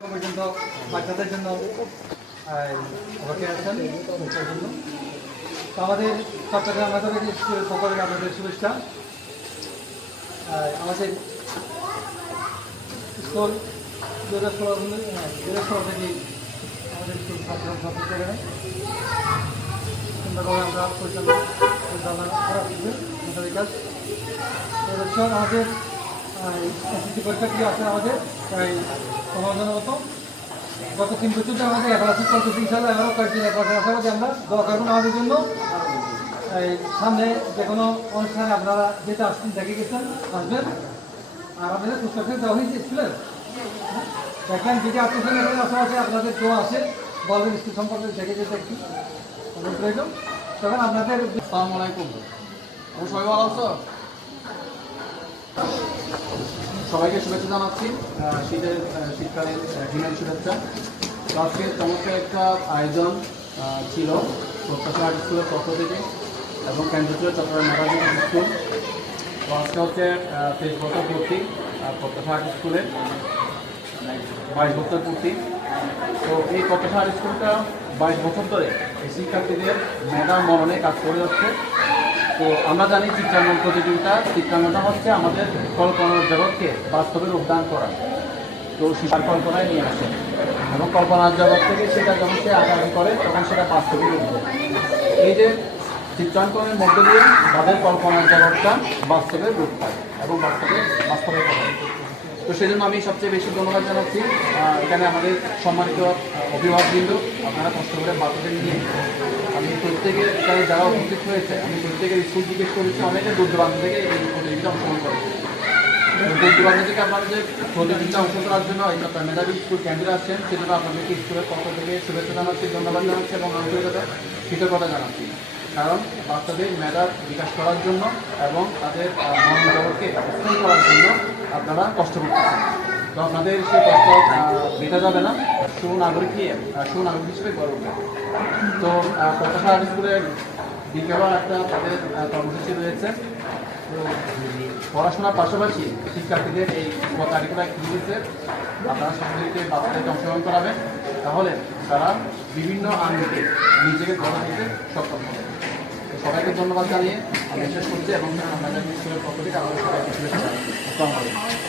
পর্যন্ত বাচ্চাদের জন্য অপেক্ষায় আছেন জন্য তো আমাদের চট্টগ্রাম মাধ্যমিক স্কুলের পক্ষ থেকে আপনাদের শুভেচ্ছা। আমাদের স্কুল 2016 থেকে আমাদের স্কুল চট্টগ্রামে সুন্দরভাবে আমরা পরিচালনা করা মাধ্যমিক কাজ আমাদের এসএসসি পরীক্ষাটি আছে আমাদের প্রায় 15 মতো। গত 3 বছর ধরে আমাদের একাদশী চলতেছে, ইনশাআল্লাহ এবারও কয়েকদিন আশাবাদী আমরা দোয়া করবেন আমাদের জন্য। এই সামনে যে কোনো অনুষ্ঠানে আপনারা যেটা আসছেন দেখে গেছেন আসবেন। আর আপনাদের পুস্তক দেওয়া হয়েছে স্কুলের দেখেন যদি আসতেছেন এখানে আশেপাশে আপনাদের কেউ আসে বলবেন স্কুল সম্পর্কে দেখে যেতে একটু প্রয়োজন। তখন আপনাদের আসসালামু আলাইকুম, সবাই ভালো আছো? সবাইকে শুভেচ্ছা জানাচ্ছি, শীতকালীন দিনের শুভেচ্ছা। আজকে চমৎকার একটা আয়োজন ছিল প্রত্যাশা আর্ট স্কুলের পক্ষ থেকে এবং কেন্দ্রীয় চট্টগ্রাম মেধাবী স্কুল। তো আজকে হচ্ছে 23 বছর পূর্তি প্রত্যাশা আর্ট স্কুলের 22 বছর পূর্তি। তো এই প্রত্যাশা আর্ট স্কুলটা 22 বছর ধরে এই শিক্ষার্থীদের মেধা মননে কাজ করে যাচ্ছে। তো আমরা জানি চিত্রাঙ্কন প্রতিযোগিতা, চিত্রাঙ্কনটা হচ্ছে আমাদের কল্পনার জগৎকে বাস্তবে রূপদান করা। তো শিক্ষার কল্পনায় নিয়ে আসে এবং কল্পনার জগৎ থেকে সেটা যখন সে আঁকাআঁকি করে তখন সেটা বাস্তবে রূপ দেয়। এই যে চিত্রাঙ্কনের মধ্যে দিয়ে তাদের কল্পনার জগৎটা বাস্তবে রূপ পায় এবং বাস্তবে করে। তো সেই জন্য আমি সবচেয়ে বেশি ধন্যবাদ জানাচ্ছি এখানে আমাদের সম্মানিত অভিভাবকবৃন্দ, আপনারা কষ্ট করে বাচ্চাদের নিয়ে আমি প্রত্যেকের এখানে যারা উপস্থিত হয়েছে আমি প্রত্যেকের স্কুল জিজ্ঞেস করেছি, অনেকে দূর দূরান্ত থেকে এই প্রতিযোগিতা অংশগ্রহণ করেছে। দূর দূরান্ত থেকে আপনারা যে প্রতিযোগিতা অংশগ্রহণ করার জন্য এই মেধাবী স্কুল কেন্দ্রে আসছেন সেজন্য আপনাদেরকে স্কুলের পক্ষ থেকে শুভেচ্ছা জানাচ্ছি, ধন্যবাদ জানাচ্ছি এবং আন্তরিকতা কৃতজ্ঞতা জানাচ্ছি। কারণ বাচ্চাদের মেধার বিকাশ করার জন্য এবং তাদের মন জগৎকে স্থায়ী করার জন্য আপনারা কষ্ট করতেছেন। তো আপনাদের সেই কষ্ট বেটা যাবে না, সুনাগরিক হিসেবে গড়ে উঠবে। তো প্রত্যাশা আর্ট স্কুলের বিকেলও একটা তাদের কর্মসূচি রয়েছে। তো পড়াশোনার পাশাপাশি শিক্ষার্থীদের এই কারিকুলাম অ্যাক্টিভিটিসে আপনারা শিক্ষার্থীদের বাচ্চাদেরকে অংশগ্রহণ করাবেন, তাহলে তারা বিভিন্ন আঙ্গিকে নিজেকে গড়ে দিতে সক্ষম হবে। সবাইকে ধন্যবাদ জানিয়ে আমি শেষ করছি এবং আমাদের স্কুলের পক্ষ থেকে আমাদের সবাইকে শুভেচ্ছা জানাই। আসসালামু আলাইকুম।